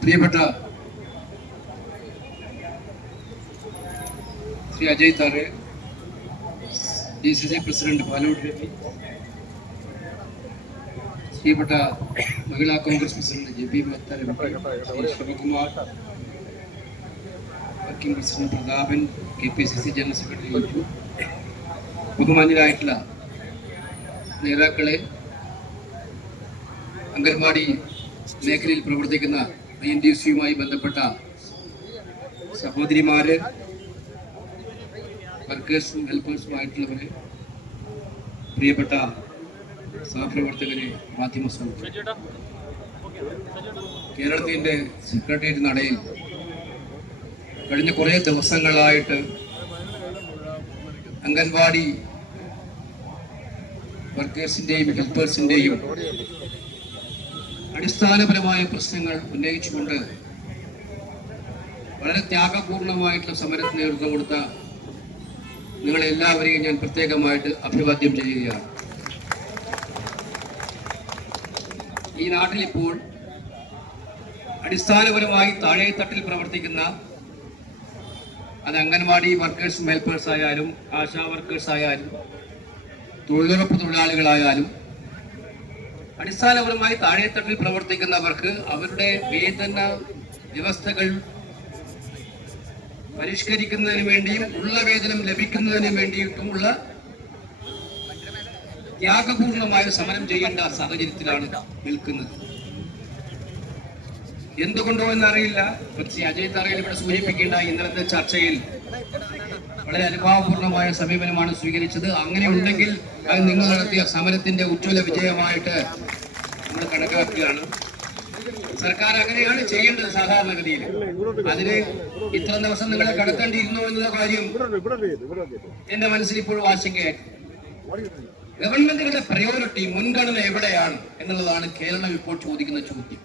പ്രിയപ്പെട്ട Shri Ajay Thare D C C president Palode Ravi പ്രിയപ്പെട്ട Mahila Congress president J P Mehta M P, Shri Sivakumar working president Prathapan K P C C general secretary Liju, ബഹുമാന്യരായിട്ടുള്ള നേതാക്കളെ അംഗൻവാടി മേഖലയിൽ പ്രവർത്തിക്കുന്ന I N D സിയുമായി ബന്ധപ്പെട്ട സഹോദരിമാര് വർക്കേഴ്സും ഹെൽപ്പേഴ്സുമായിട്ടുള്ളവരെ പ്രിയപ്പെട്ട സഹപ്രവർത്തകരെ മാധ്യമ സുഹൃത്തുക്കളെ. കേരളത്തിന്റെ സെക്രട്ടേറിയറ്റ് നടയിൽ കഴിഞ്ഞ കുറേ ദിവസങ്ങളായിട്ട് അംഗൻവാടി വർക്കേഴ്സിന്റെയും ഹെൽപ്പേഴ്സിന്റെയും അടിസ്ഥാനപരമായ പ്രശ്നങ്ങൾ ഉന്നയിച്ചുകൊണ്ട് വളരെ ത്യാഗപൂർണമായിട്ടുള്ള സമരത്തിന് നേതൃത്വം കൊടുത്ത നിങ്ങളെല്ലാവരെയും ഞാൻ പ്രത്യേകമായിട്ട് അഭിവാദ്യം ചെയ്യുകയാണ്. ഈ നാട്ടിൽ ഇപ്പോൾ അടിസ്ഥാനപരമായി താഴേത്തട്ടിൽ പ്രവർത്തിക്കുന്ന അത് അംഗൻവാടി വർക്കേഴ്സ് ഹെൽപ്പേഴ്സ് ആയാലും ആശാ വർക്കേഴ്സ് ആയാലും തൊഴിലുറപ്പ് തൊഴിലാളികളായാലും അടിസ്ഥാനപരമായി താഴെത്തട്ടിൽ പ്രവർത്തിക്കുന്നവർക്ക് അവരുടെ വേതന വ്യവസ്ഥകൾ പരിഷ്കരിക്കുന്നതിന് വേണ്ടിയും ഉള്ള വേതനം ലഭിക്കുന്നതിന് വേണ്ടിയിട്ടുമുള്ള ത്യാഗപൂർണമായ സമരം ചെയ്യേണ്ട സാഹചര്യത്തിലാണ് നിൽക്കുന്നത്. എന്തുകൊണ്ടോ എന്നറിയില്ല. പക്ഷേ അജയ് തറയിൽ ഇവിടെ സൂചിപ്പിക്കേണ്ട ഇന്നലത്തെ ചർച്ചയിൽ വളരെ അനുഭാവപൂർണമായ സമീപനമാണ് സ്വീകരിച്ചത്. അങ്ങനെ ഉണ്ടെങ്കിൽ അത് നിങ്ങൾ നടത്തിയ സമരത്തിന്റെ ഉജ്ജ്വല വിജയമായിട്ട് നമ്മൾ കണക്കാക്കുകയാണ്. സർക്കാർ അങ്ങനെയാണ് ചെയ്യേണ്ടത് സാധാരണഗതിയിൽ. അതിന് ഇത്ര ദിവസം നിങ്ങളെ കടത്തേണ്ടിയിരുന്നു എന്നുള്ള കാര്യം എന്റെ മനസ്സിൽ ഇപ്പോഴും ആശങ്കയായിട്ട് ഗവൺമെന്റുകളുടെ പ്രയോറിറ്റി മുൻഗണന എവിടെയാണ് എന്നുള്ളതാണ് കേരളം ഇപ്പോൾ ചോദിക്കുന്ന ചോദ്യം.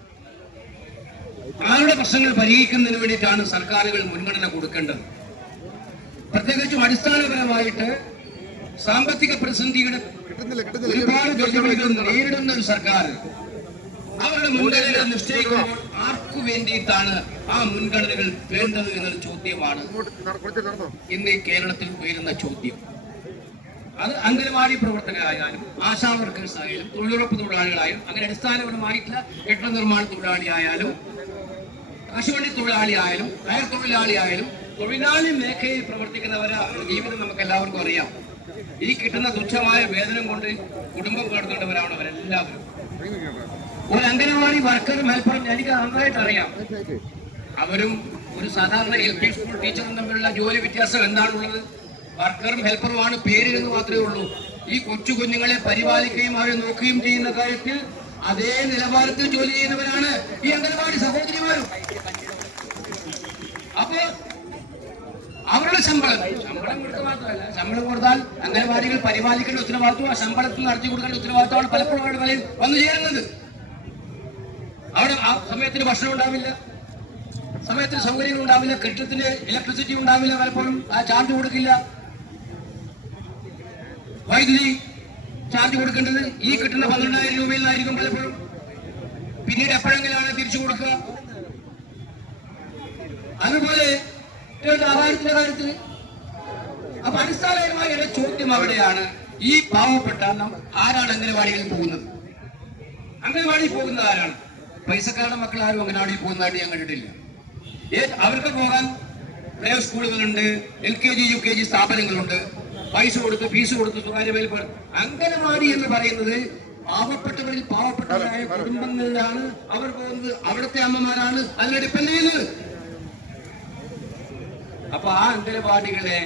ആരുടെ പ്രശ്നങ്ങൾ പരിഹരിക്കുന്നതിന് വേണ്ടിയിട്ടാണ് സർക്കാരുകൾ മുൻഗണന കൊടുക്കേണ്ടത്? പ്രത്യേകിച്ചും അടിസ്ഥാനപരമായിട്ട് സാമ്പത്തിക പ്രതിസന്ധിയുടെ ഒരുപാട് വെല്ലുവിളികൾ നേരിടുന്ന ഒരു സർക്കാർ അവരുടെ മുൻഗണന നിശ്ചയിക്കുമ്പോൾ ആർക്കു വേണ്ടിയിട്ടാണ് ആ മുൻഗണനകൾ വേണ്ടത് എന്നൊരു ചോദ്യമാണ് ഇന്ന് കേരളത്തിൽ ഉയരുന്ന ചോദ്യം. അത് അംഗനവാടി പ്രവർത്തകരായാലും ആശാ വർക്കേഴ്സ് ആയാലും തൊഴിലുറപ്പ് തൊഴിലാളികളായാലും അങ്ങനെ അടിസ്ഥാനപരമായിട്ടുള്ള കെട്ടിട നിർമ്മാണ തൊഴിലാളിയായാലും കശുവണ്ടി തൊഴിലാളിയായാലും കയർ തൊഴിലാളിയായാലും തൊഴിലാളി മേഖലയിൽ പ്രവർത്തിക്കുന്നവരെ ജീവിതം നമുക്ക് എല്ലാവർക്കും അറിയാം. ഈ കിട്ടുന്ന തുച്ഛമായ വേതനം കൊണ്ട് കുടുംബം നടത്തേണ്ടവരാണ് അവരെല്ലാവരും. ഒരു അംഗനവാടി വർക്കറും ഹെൽപ്പറും എനിക്ക് നന്നായിട്ട് അറിയാം. അവരും ഒരു സാധാരണ എൽ പി സ്കൂൾ ടീച്ചറും തമ്മിലുള്ള ജോലി വ്യത്യാസം എന്താണുള്ളത്? വർക്കറും ഹെൽപ്പറുമാണ് പേരിലെന്ന് മാത്രമേ ഉള്ളൂ. ഈ കൊച്ചു കുഞ്ഞുങ്ങളെ പരിപാലിക്കുകയും അവരെ നോക്കുകയും ചെയ്യുന്ന കാര്യത്തിൽ അതേ നിലവാരത്തിൽ ജോലി ചെയ്യുന്നവരാണ് ഈ അംഗനവാടി സഹോദരിമാരും അപ്പോ അവരുടെ ശമ്പളം. ശമ്പളം കൊടുക്കുക മാത്രമല്ല ശമ്പളം കൊടുത്താൽ അംഗനവാടികൾ പരിപാലിക്കേണ്ട ഉത്തരവാദിത്വം ആ ശമ്പളത്തിൽ അർജി കൊടുക്കേണ്ട ഉത്തരവാദിത്വമാണ് പലപ്പോഴും അവരുടെ തലയിൽ വന്നു ചേരുന്നത്. അവിടെ ആ സമയത്തിന് ഭക്ഷണം ഉണ്ടാവില്ല സമയത്തിന് സൗകര്യങ്ങൾ ഉണ്ടാവില്ല കെട്ടിടത്തിന് ഇലക്ട്രിസിറ്റി ഉണ്ടാവില്ല പലപ്പോഴും ആ ചാർജ് കൊടുക്കില്ല. വൈദ്യുതി ചാർജ് കൊടുക്കേണ്ടത് ഈ കിട്ടുന്ന പന്ത്രണ്ടായിരം രൂപയിൽ നിന്നായിരിക്കും പലപ്പോഴും. പിന്നീട് എപ്പോഴെങ്കിലാണ് തിരിച്ചു കൊടുക്കുക? അതുപോലെ ആഹാരത്തിന്റെ കാര്യത്തിൽ അപ്പൊ അടിസ്ഥാനപരമായി എന്റെ ചോദ്യം അവിടെയാണ്. ഈ പാവപ്പെട്ട ആരാണ് അംഗനവാടികളിൽ പോകുന്നത്? അംഗനവാടി പോകുന്നത് ആരാണ്? പൈസക്കാരുടെ മക്കൾ ആരും അംഗനവാടിയിൽ പോകുന്നതായിട്ട് ഞാൻ കണ്ടിട്ടില്ല. അവർക്ക് പോകാൻ play സ്കൂളുകളുണ്ട് L K G U K G സ്ഥാപനങ്ങളുണ്ട്. പൈസ കൊടുത്ത് ഫീസ് കൊടുത്ത് സ്വകാര്യ മേൽ അംഗനവാടി എന്ന് പറയുന്നത് പാവപ്പെട്ടവരിൽ പാവപ്പെട്ടവരായ കുടുംബങ്ങളിലാണ് അവർ പോകുന്നത്. അവിടുത്തെ അമ്മമാരാണ് അതിനെ ഡിപ്പെൻഡ് ചെയ്യുന്നത്. അപ്പൊ ആ അംഗനവാടികളെ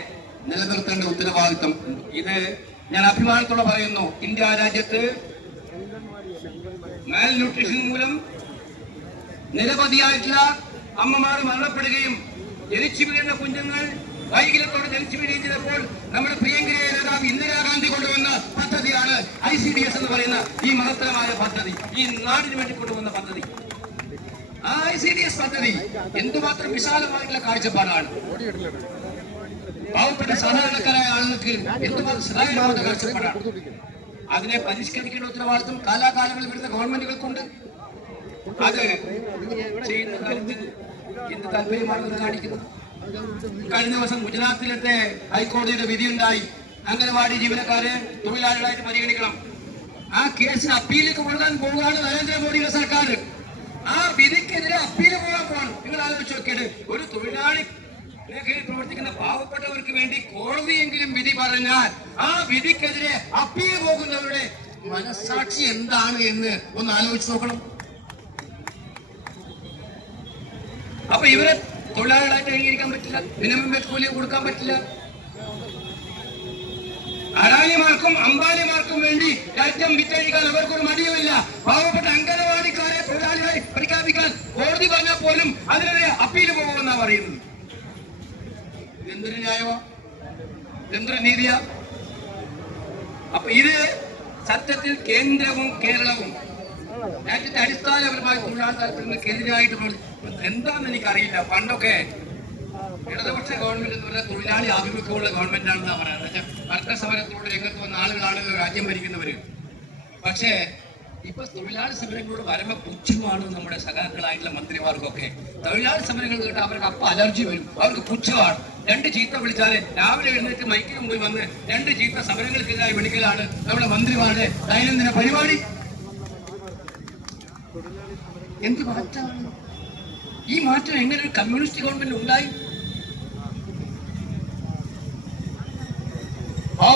നിലനിർത്തേണ്ട ഉത്തരവാദിത്വം. ഇത് ഞാൻ അഭിമാനത്തോടെ പറയുന്നു. ഇന്ത്യ രാജ്യത്ത് മാൽന്യൂട്രീഷൻ മൂലം നിരവധിയായിട്ടുള്ള അമ്മമാർ മരണപ്പെടുകയും ജനിച്ചു വീഴുന്ന കുഞ്ഞുങ്ങൾ വൈകല്യത്തോടെ ജനിച്ചു വീഴുകയും നമ്മുടെ പ്രിയങ്കരിയ നേതാവ് ഇന്ദിരാഗാന്ധി കൊണ്ടുവന്ന പദ്ധതിയാണ് ഐ സി ഡി എസ് എന്ന് പറയുന്ന ഈ മഹത്തരമായ പദ്ധതി ഈ നാടിന് വേണ്ടി കൊണ്ടുവന്ന പദ്ധതി. ഐ സി ഡി എസ് പദ്ധതി എന്തുമാത്രം വിശാലമായിട്ടുള്ള കാഴ്ചപ്പാടാണ്. പാവപ്പെട്ട സാധാരണക്കാരായ ആളുകൾക്ക് എന്തുമാത്രം സഹായമാവുന്ന കാഴ്ചപ്പാടാണ്. അതിനെ പരിഷ്കരിക്കേണ്ട ഉത്തരവാദിത്വം കാലാകാലങ്ങളിൽ വരുന്ന ഗവൺമെന്റുകൾക്കുണ്ട്. അത് ചെയ്യുന്ന കാര്യത്തിൽ എന്ത് താല്പര്യമാണെന്ന് കാണിക്കുന്നത് കഴിഞ്ഞ ദിവസം ഗുജറാത്തിലത്തെ ഹൈക്കോടതിയുടെ വിധി ഉണ്ടായി അംഗനവാടി ജീവനക്കാരെ തൊഴിലാളികളായിട്ട് പരിഗണിക്കണം. ആ കേസ് അപ്പീലേക്ക് കൊടുക്കാൻ പോവുകയാണ് നരേന്ദ്രമോദിയുടെ സർക്കാർ. ആ വിധിക്കെതിരെ അപ്പീൽ പോകാൻ പോകണം നിങ്ങൾ ആലോചിച്ച് നോക്കിയിട്ട് ഒരു തൊഴിലാളി മേഖലയിൽ പ്രവർത്തിക്കുന്ന പാവപ്പെട്ടവർക്ക് വേണ്ടി കോടതിയെങ്കിലും വിധി പറഞ്ഞാൽ ആ വിധിക്കെതിരെ അപ്പീൽ പോകുന്നവരുടെ മനസാക്ഷി എന്താണ് എന്ന് ഒന്ന് ആലോചിച്ച് നോക്കണം. അപ്പൊ ഇവരെ തൊഴിലാളികളായിട്ട് അംഗീകരിക്കാൻ പറ്റില്ല. മിനിമം വെക്കൂലി കൊടുക്കാൻ പറ്റില്ല. അടാനിമാർക്കും അംബാനിമാർക്കും വേണ്ടി രാജ്യം വിറ്റഴിക്കാൻ അവർക്കൊരു മടിയുമില്ല. പാവപ്പെട്ട അംഗനവാടിക്കാരെ തൊഴിലാളികളെ പ്രഖ്യാപിക്കാൻ കോടതി പറഞ്ഞാൽ പോലും അതിനെതിരെ അപ്പീൽ പോകുമെന്നാ പറയുന്നത്. ന്യായമാ? എന്തൊരു നീതിയാ? അപ്പൊ ഇത് സത്യത്തിൽ കേന്ദ്രവും കേരളവും രാജ്യത്തെ അടിസ്ഥാനപരമായ തൊഴിലാളി താല്പര്യങ്ങൾക്കെതിരായിട്ട് എന്താണെന്ന് എനിക്കറിയില്ല. പണ്ടൊക്കെ ഇടതുപക്ഷ ഗവൺമെന്റ് എന്ന് പറഞ്ഞാൽ തൊഴിലാളി ആഭിമുഖ്യമുള്ള ഗവൺമെന്റ് ആണെന്നാണ് പറയുന്നത്. സമരത്തിലൂടെ രംഗത്ത് വന്ന ആളുകളാണ് രാജ്യം ഭരിക്കുന്നവര്. പക്ഷേ ഇപ്പൊ തൊഴിലാളി സമരങ്ങളോട് പരമ പുച്ഛമാണ് നമ്മുടെ സഖാക്കളായിട്ടുള്ള മന്ത്രിമാർക്കൊക്കെ. തൊഴിലാളി സമരങ്ങൾ കേട്ട് അവർക്ക് അപ്പൊ അലർജി വരും. അവർക്ക് പുച്ഛമാണ്. രണ്ട് ചീത്ത വിളിച്ചാൽ രാവിലെ എഴുന്നേറ്റ് മൈക്കിന് മുമ്പിൽ വന്ന് രണ്ട് ചീത്ത സമരങ്ങൾക്കെതിരായി വിളിക്കലാണ് നമ്മുടെ മന്ത്രിമാരുടെ ദൈനംദിന പരിപാടി. എന്ത് മാറ്റമാണ് ഈ മാറ്റം എങ്ങനെ ഒരു കമ്മ്യൂണിസ്റ്റ് ഗവൺമെന്റ് ഉണ്ടായി?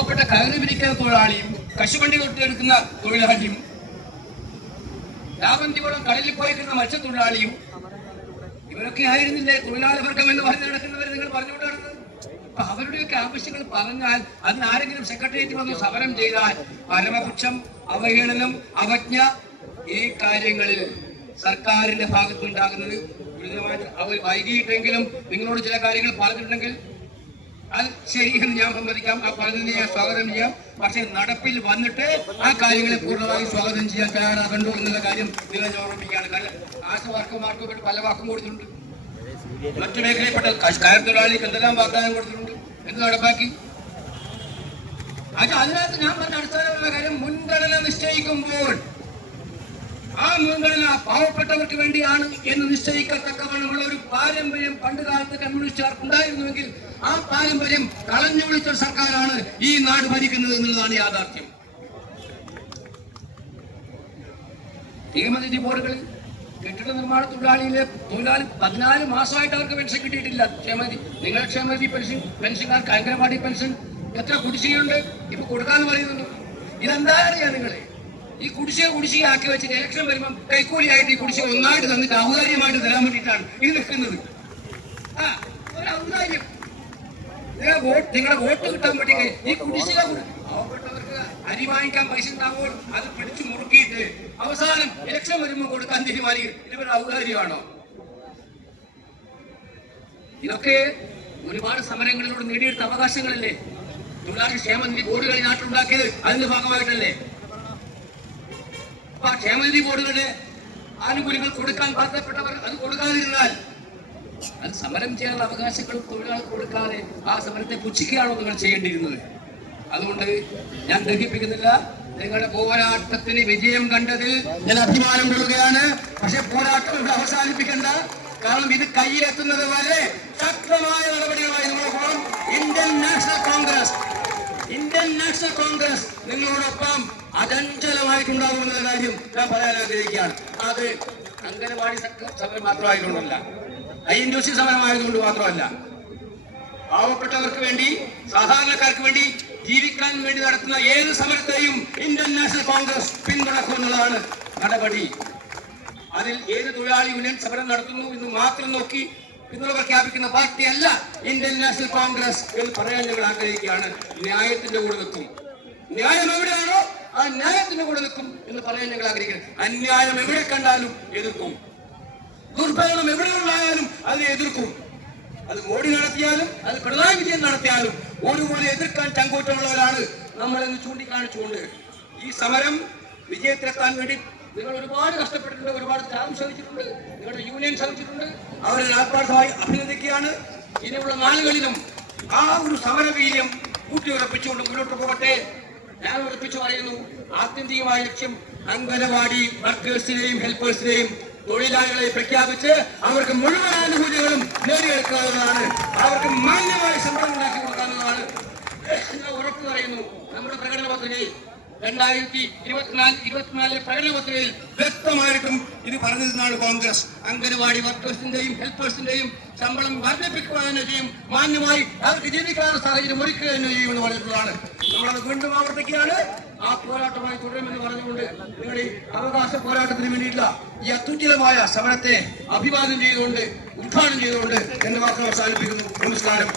പാവപ്പെട്ട കയറി പിരിക്കുന്ന തൊഴിലാളിയും കശുവണ്ടി തൊട്ടെടുക്കുന്ന തൊഴിലാളിയും ലാഭന്തിവളം കടലിൽ പോയിരിക്കുന്ന മത്സ്യത്തൊഴിലാളിയും ഇവരൊക്കെ ആയിരുന്നില്ലേ? തൊഴിലാളി വർഗം എന്ന് പറഞ്ഞു നടക്കുന്നവർ നിങ്ങൾ പറഞ്ഞുകൊണ്ട് നടന്നത്? അപ്പൊ അവരുടെയൊക്കെ ആവശ്യങ്ങൾ പറഞ്ഞാൽ അതിന് ആരെങ്കിലും സെക്രട്ടേറിയറ്റ് വന്ന് സമരം ചെയ്താൽ പരമപക്ഷം അവഹേളനം അവജ്ഞ ഈ കാര്യങ്ങളിൽ സർക്കാരിന്റെ ഭാഗത്തുണ്ടാകുന്നത്. അവർ വൈകിട്ടെങ്കിലും നിങ്ങളോട് ചില കാര്യങ്ങൾ പറഞ്ഞിട്ടുണ്ടെങ്കിൽ അത് ശരിയെന്ന് ഞാൻ സമ്മതിക്കാം. ആ പറഞ്ഞതിനെ ഞാൻ സ്വാഗതം ചെയ്യാം. പക്ഷെ നടപ്പിൽ വന്നിട്ട് ആ കാര്യങ്ങളെ പൂർണമായും സ്വാഗതം ചെയ്യാൻ തയ്യാറാകണ്ടു എന്നുള്ള കാര്യം നിങ്ങളെ ഞാൻ ഓർമ്മിക്കുകയാണ് കാരണം ആശമാർക്കും മാർക്കും പല വാക്കും കൊടുത്തിട്ടുണ്ട്. മറ്റു മേഖലയിൽപ്പെട്ട കയർ തൊഴിലാളിക്ക് എന്തെല്ലാം വാഗ്ദാനം കൊടുത്തിട്ടുണ്ട്? എന്ത് നടപ്പാക്കി? അത് അതിനകത്ത് ഞാൻ പറഞ്ഞ അടിസ്ഥാനമായ കാര്യം മുൻഗണന നിശ്ചയിക്കുമ്പോൾ ആ മുൻഗണന പാവപ്പെട്ടവർക്ക് വേണ്ടിയാണ് എന്ന് നിശ്ചയിക്കത്തക്കവണ്ണമുള്ള ഒരു പാരമ്പര്യം പണ്ട് കാലത്ത് കമ്മ്യൂണിസ്റ്റുകാർക്ക് ഉണ്ടായിരുന്നുവെങ്കിൽ ആ പാരമ്പര്യം കളഞ്ഞൊളിച്ച സർക്കാരാണ് ഈ നാട് ഭരിക്കുന്നത് എന്നുള്ളതാണ് യാഥാർത്ഥ്യം. നിയമനിധി ബോർഡുകളിൽ കെട്ടിട നിർമ്മാണ തൊഴിലാളിയിലെ തൊഴിലാളി പതിനാല് മാസമായിട്ട് അവർക്ക് പെൻഷൻ കിട്ടിയിട്ടില്ല. ക്ഷേമനിധി. നിങ്ങളുടെ ക്ഷേമനിധി പെൻഷൻ പെൻഷൻകാർക്ക് അംഗനവാടി പെൻഷൻ എത്ര കുടിശ്ശികയുണ്ട്? ഇപ്പൊ കൊടുക്കാന്ന് പറയുന്നുണ്ട്. ഇതെന്താ അറിയാ നിങ്ങളെ? ഈ കുടിശ്ശിക കുടിശ്ശിക ആക്കി വെച്ചിട്ട് ഇലക്ഷൻ വരുമ്പോൾ കൈക്കൂലിയായിട്ട് ഈ കുടിശ്ശിക ഒന്നായിട്ട് തന്നിട്ട് ഔദാര്യമായിട്ട് തരാൻ വേണ്ടിയിട്ടാണ് ഇത് നിൽക്കുന്നത്. ആ ഒരു ഔദാര്യം. നിങ്ങളെ വോട്ട് നിങ്ങളെ വോട്ട് കിട്ടാൻ വേണ്ടി ഈ കുടിശ്ശിക അരി വാങ്ങിക്കാൻ പൈസ ഉണ്ടാകുമ്പോൾ അത് പിടിച്ചു മുറുക്കിയിട്ട് അവസാനം ഇലക്ഷൻ വരുമ്പോൾ കൊടുക്കാൻ തീരുമാനിക്കും. ഇതൊരു ഔദാര്യമാണോ? ഇതൊക്കെ ഒരുപാട് സമരങ്ങളിലൂടെ നേടിയെടുത്ത അവകാശങ്ങളല്ലേ? തൊഴിലാളി ക്ഷേമനിധി ബോർഡുകൾ നാട്ടിലുണ്ടാക്കിയത് അതിന്റെ ഭാഗമായിട്ടല്ലേ? ക്ഷേമനിധി ബോർഡുകളുടെ ആനുകൂല്യങ്ങൾ കൊടുക്കാൻ ബാധ്യപ്പെട്ടവർ അത് കൊടുക്കാതിരുന്നാൽ അത് സമരം ചെയ്യാനുള്ള അവകാശങ്ങൾ തൊഴിലാളികൾ കൊടുക്കാതെ ആ സമരത്തെ പുച്ഛിക്കുകയാണോ നിങ്ങൾ ചെയ്യേണ്ടിയിരുന്നത്? അതുകൊണ്ട് ഞാൻ ദഹിപ്പിക്കുന്നില്ല. നിങ്ങളുടെ പോരാട്ടത്തിന് വിജയം കണ്ടതിൽ ഞാൻ അഭിമാനം കൊള്ളുകയാണ്. പക്ഷെ പോരാട്ടം അവസാനിപ്പിക്കണ്ട. കാരണം ഇത് കയ്യിലെത്തുന്നത് വരെ ശക്തമായ നടപടികളായി നമ്മൾ Indian National Congress Indian National Congress നിങ്ങളോടൊപ്പം അചഞ്ചലമായിട്ടുണ്ടാകുമെന്ന കാര്യം ഞാൻ പറയാൻ ആഗ്രഹിക്കുകയാണ്. അത് അംഗനവാടി സമരം മാത്രമായതുകൊണ്ടല്ല ഐ എൻ സി സമരമായതുകൊണ്ട് മാത്രമല്ല. പാവപ്പെട്ടവർക്ക് വേണ്ടി സാധാരണക്കാർക്ക് വേണ്ടി ജീവിക്കാൻ വേണ്ടി നടത്തുന്ന ഏത് സമരത്തെയും ഇന്ത്യൻ നാഷണൽ കോൺഗ്രസ് പിന്തുണക്കുന്നതാണ് നടപടി. അതിൽ ഏത് തൊഴിലാളി യൂണിയൻ സമരം നടത്തുന്നു എന്ന് മാത്രം നോക്കി പിന്തുണ പ്രഖ്യാപിക്കുന്ന പാർട്ടിയല്ല ഇന്ത്യൻ നാഷണൽ കോൺഗ്രസ് എന്ന് പറയാൻ ഞങ്ങൾ ആഗ്രഹിക്കുകയാണ്. ന്യായത്തിന്റെ കൂടെ നിൽക്കും. ന്യായം എവിടെയാണോ ആ ന്യായത്തിന്റെ കൂടെ നിൽക്കും എന്ന് പറയാൻ ഞങ്ങൾ ആഗ്രഹിക്കുന്നു അന്യായം എവിടെ കണ്ടാലും എതിർക്കും. ദുർഭരണം എവിടെയുണ്ടായാലും അതിനെ എതിർക്കും. അത് മോഡി നടത്തിയാലും അത് പിണറായി വിജയൻ നടത്തിയാലും ഒരുപോലെ എതിർക്കാൻ ചങ്കൂറ്റമുള്ളവരാണ് നമ്മളെന്ന് ചൂണ്ടിക്കാണിച്ചുകൊണ്ട് ഈ സമരം വിജയത്തിലെത്താൻ വേണ്ടി നിങ്ങൾ ഒരുപാട് കഷ്ടപ്പെട്ടിട്ടുണ്ട് ഒരുപാട് ത്യാഗം ശ്രമിച്ചിട്ടുണ്ട് നിങ്ങളുടെ യൂണിയൻ ശ്രമിച്ചിട്ടുണ്ട് അവരെ ആത്മാർത്ഥമായി അഭിനന്ദിക്കുകയാണ്. ഇനിയുള്ള നാളുകളിലും ആ ഒരു സമരവീര്യം കൂട്ടിയുറപ്പിച്ചുകൊണ്ട് മുന്നോട്ട് പോകട്ടെ. ഞാൻ ഉറപ്പിച്ചു പറയുന്നു ആത്യന്തികമായ ലക്ഷ്യം അംഗനവാടി വർക്കേഴ്സിനെയും ഹെൽപ്പേഴ്സിനെയും തൊഴിലാളികളെ പ്രഖ്യാപിച്ച് അവർക്ക് മുഴുവൻ ആനുകൂല്യങ്ങളും നേടിയെടുക്കാവുന്നതാണ്. അവർക്ക് മാന്യമായ ശമ്പളം ഉണ്ടാക്കി കൊടുക്കാവുന്നതാണ്. ഉറപ്പ് പറയുന്നു നമ്മുടെ പ്രകടന പത്രികയിൽ രണ്ടായിരത്തി ഇരുപത്തിനാല് ഇരുപത്തിനാലിലെ പ്രകടന പത്രികയിൽ വ്യക്തമായിട്ടും ഇത് പറഞ്ഞതാണ് കോൺഗ്രസ്. അംഗനവാടി വർക്കേഴ്സിന്റെയും ഹെൽപ്പേഴ്സിന്റെയും ശമ്പളം വർദ്ധിപ്പിക്കുക തന്നെ ചെയ്യും. മാന്യമായി അവർക്ക് ജീവിക്കാനുള്ള സാഹചര്യം ഒരുക്കുക തന്നെ ചെയ്യുമെന്ന് പറഞ്ഞിട്ടുള്ളതാണ്. നമ്മളത് വീണ്ടും ആവർത്തിക്കുകയാണ്. ആ പോരാട്ടമായി തുടരുമെന്ന് പറഞ്ഞുകൊണ്ട് നിങ്ങളുടെ അവകാശ പോരാട്ടത്തിന് വേണ്ടിയിട്ടുള്ള ഈ അത്യുജ്വലമായ സമരത്തെ അഭിവാദം ചെയ്തുകൊണ്ട് ഉദ്ഘാടനം ചെയ്തുകൊണ്ട് എന്റെ വാക്കുകൾ അവസാനിപ്പിക്കുന്നു. നമസ്കാരം.